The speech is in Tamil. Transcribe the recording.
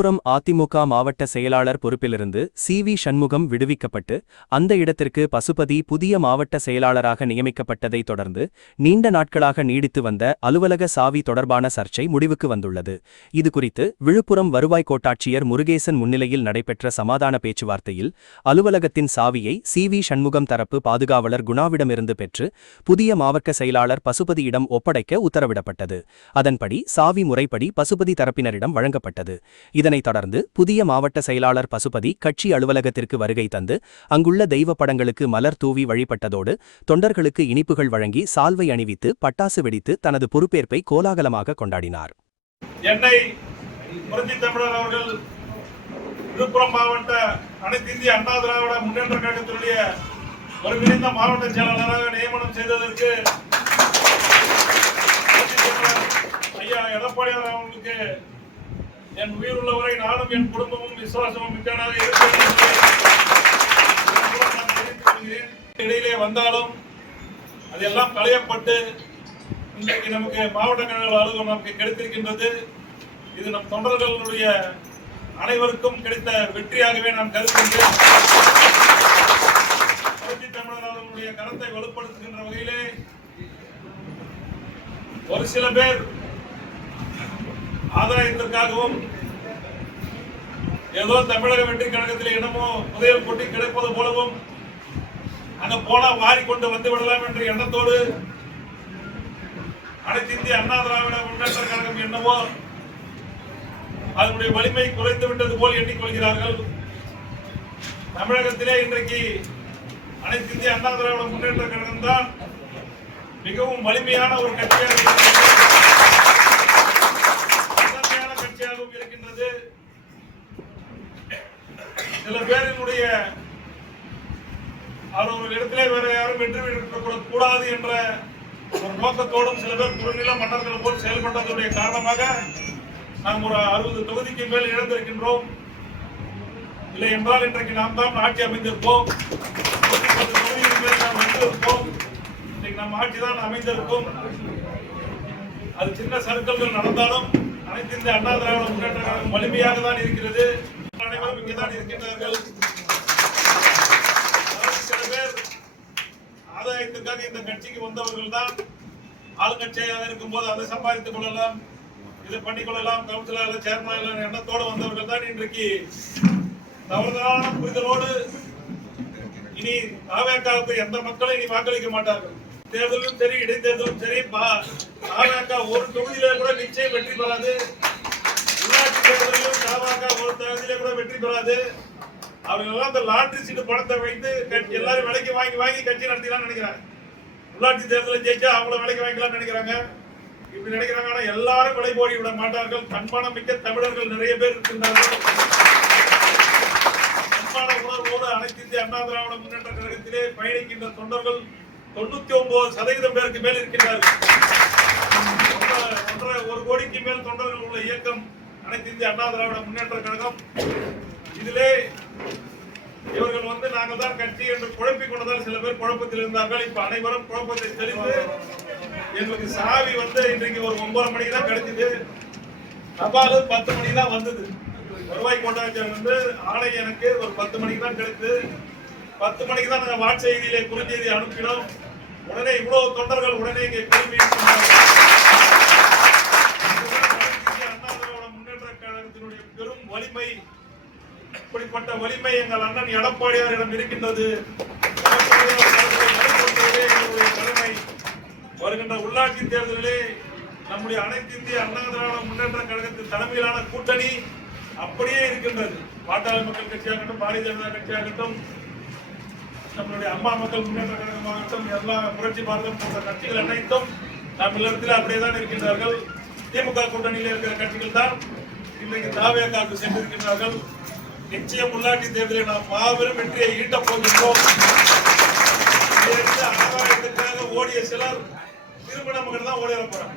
விழுப்புரம் அதிமுக மாவட்ட செயலாளர் பொறுப்பிலிருந்து சி.வி. சண்முகம் விடுவிக்கப்பட்டு அந்த இடத்திற்கு பசுபதி புதிய மாவட்ட செயலாளராக நியமிக்கப்பட்டதைத் தொடர்ந்து நீண்ட நாட்களாக நீடித்து வந்த அலுவலக சாவி தொடர்பான சர்ச்சை முடிவுக்கு வந்துள்ளது. இதுகுறித்து விழுப்புரம் வருவாய் கோட்டாட்சியர் முருகேசன் முன்னிலையில் நடைபெற்ற சமாதான பேச்சுவார்த்தையில் அலுவலகத்தின் சாவியை சி.வி. சண்முகம் தரப்பு பாதுகாவலர் குணாவிடமிருந்து பெற்று புதிய மாவட்ட செயலாளர் பசுபதியிடம் ஒப்படைக்க உத்தரவிடப்பட்டது. அதன்படி சாவி முறைப்படி பசுபதி தரப்பினரிடம் வழங்கப்பட்டது. இதனைத் தொடர்ந்து புதிய மாவட்ட செயலாளர் பசுபதி கட்சி அலுவலகத்திற்கு வருகை தந்து அங்குள்ள தெய்வ படங்களுக்கு மலர் தூவி வழிபட்டதோடு தொண்டர்களுக்கு இனிப்புகள் வழங்கி சால்வை அணிவித்து பட்டாசு வெடித்து தனது பொறுப்பேற்பை கோலாகலமாக கொண்டாடினார். என்னை புரட்சி தமிழர் அவர்கள் விழுப்புரம் மாவட்ட அனைத்து இந்திய அண்ணா திராவிட முன்னேற்ற கழகத்தினுடைய ஒருங்கிணைந்த மாவட்ட செயலாளராக நியமனம் செய்ததற்கு ஐயா எடப்பாடியார் அவர்களுக்கு என் உயிருள்ளவரை நானும் என் குடும்பமும் விசுவாசமும் மிக்கனாக இடையிலே வந்தாலும் அதெல்லாம் களையப்பட்டு இன்றைக்கு நமக்கு மாவட்ட கழக அலுவலகம் நமக்கு கிடைத்திருக்கின்றது. இது நம் தொண்டர்களுடைய அனைவருக்கும் கிடைத்த வெற்றியாகவே நான் கருதுகின்றேன். புரட்சி தமிழர் அவர்களுடைய கருத்தை வலுப்படுத்துகின்ற வகையிலே ஒரு சில பேர் ஆதாயத்திற்காகவும் ஏதோ தமிழக வெற்றி கழகத்தில் இடமோ புதையல் கொட்டி கிடைப்பது போலவும் அங்க போனா வாரிக்கொண்டு வந்து விடலாம் என்ற எண்ணத்தோடு அனைத்து இந்திய அண்ணா திராவிட முன்னேற்ற கழகம் என்னவோ அதனுடைய வலிமை குறைந்து விட்டது போல் எண்ணிக்கொள்கிறார்கள். தமிழகத்திலே இன்றைக்கு அனைத்து இந்திய அண்ணா திராவிட முன்னேற்ற கழகம் தான் மிகவும் வலிமையான ஒரு கட்சியாக இருக்கின்றது. சில பேரினுடைய அவர் இடத்திலே வேற யாரும் வெற்றி பெற்று கூடாது என்ற ஒரு நோக்கத்தோடும் சில பேர் குறுநில மன்னர்கள் போல் செயல்பட்டதுடைய காரணமாக நாம் ஒரு 60 தொகுதிக்கு மேல் இழந்திருக்கின்றோம். இல்லை என்றால் இன்றைக்கு நாம் தான் ஆட்சி அமைந்திருப்போம். 110 தொகுதிக்கு மேல் நாம் வென்றிருப்போம். இன்றைக்கு நாம் ஆட்சி தான் அமைந்திருக்கும். அது சின்ன சர்க்கிள்கள் நடந்தாலும் அனைத்து இந்த அண்ணா திராவிட முன்னேற்ற கழகம் வலிமையாக தான் இருக்கிறது. அனைவரும் இங்கேதான் இருக்கின்றார்கள். சில பேர் ஆதாயத்துக்காக இந்த கட்சிக்கு வந்தவர்கள் தான் ஆளுங்கட்சியாக இருக்கும் போது அதை சம்பாதித்துக் கொள்ளலாம், இதை பண்ணிக்கொள்ளலாம், கவுன்சிலர் சேர்மன் எண்ணத்தோடு வந்தவர்கள் தான் இன்றைக்கு தவறுதலான புரிதலோடு இனி தாவேக்காவுக்கு எந்த மக்களும் இனி வாக்களிக்க மாட்டார்கள். தேர்தலும் சரி இடைத்தேர்தலும் சரி தாவேக்கா ஒரு தொகுதியில கூட நிச்சயம் வெற்றி பெறாது. உள்ளாட்சி தேர்தலிலும் தாவேக்கா ஒரு தொகுதியில கூட வெற்றி பெறாது. அவர்கள் எல்லாம் இந்த லாட்டரி சீட்டு பணத்தை வைத்து எல்லாரும் விலைக்கு வாங்கி கட்சி நடத்திடலாம் நினைக்கிறாங்க. உள்ளாட்சி தேர்தலில் ஜெயிச்சா அவங்கள விலைக்கு வாங்கிக்கலாம் நினைக்கிறாங்க. இப்படி நினைக்கிறாங்க. ஆனா எல்லாரும் விலை போடி விட மாட்டார்கள். தன்மானம் மிக்க தமிழர்கள் நிறைய பேர் இருக்கின்றார்கள். தன்மான உணர்வோடு அனைத்து இந்திய அண்ணா திராவிட முன்னேற்ற கழகத்திலே பயணிக்கின்ற தொண்டர்கள் 99% பேருக்கு மேல் இருக்கின்றார்கள். 1.5 கோடிக்கு மேல் தொண்டர்கள் உள்ள இயக்கம் அனைத்து இந்திய அண்ணா திராவிட முன்னேற்ற கழகம். இதிலே இவர்கள் நாங்கள் தான் கட்சி என்று குழப்பிக் கொண்டதால் சில பேர் குழப்பத்தில் இருந்தார்கள். இப்ப அனைவரும் குழப்பத்தை தெளிந்து எங்களுக்கு சாவி இன்றைக்கு ஒரு 9:30 மணிக்கு தான் கிடைச்சது. தபால் 10 மணிக்கு தான் வந்தது. வருவாய் கோட்டாட்சியர் ஆணை எனக்கு ஒரு 10 மணிக்கு தான் கிடைத்தது. 10 மணிக்கு தான் நாங்கள் வாட்ஸ் செய்தியிலே குறுஞ்செய்தி அனுப்பினோம். உடனே இவ்வளவு தொண்டர்கள் உடனே இங்கே கிளம்பி அண்ணா திராவிட முன்னேற்ற கழகத்தினுடைய பெரும் வலிமை, இப்படிப்பட்ட வலிமை எங்கள் அண்ணன் எடப்பாடியாரிடம் இருக்கின்றது. கடமை வருகின்ற உள்ளாட்சி தேர்தலிலே நம்முடைய அனைத்து இந்திய அண்ணா திராவிட முன்னேற்ற கழகத்தின் தலைமையிலான கூட்டணி அப்படியே இருக்கின்றது. பாட்டாளி மக்கள் கட்சியாகட்டும், பாரதிய ஜனதா கட்சியாகட்டும், நம்மளுடைய அம்மா மக்கள் முன்னேற்ற கழகமாகட்டும், எல்லா புரட்சி பாரதம் போன்ற கட்சிகள் அனைத்தும் தமிழகத்தில் அப்படியே தான் இருக்கின்றார்கள். திமுக கூட்டணியில் இருக்கிற கட்சிகள் தான் இன்றைக்கு தாவேக்காவுக்கு சென்றிருக்கின்றார்கள். நிச்சயம் உள்ளாட்சி தேர்தலில் நாம் மாபெரும் வெற்றியை ஈட்டப் போகின்றோம். ஆதாயத்திற்காக ஓடிய சிலர் திரும்ப நமக்கு தான் ஓடிட போறாங்க.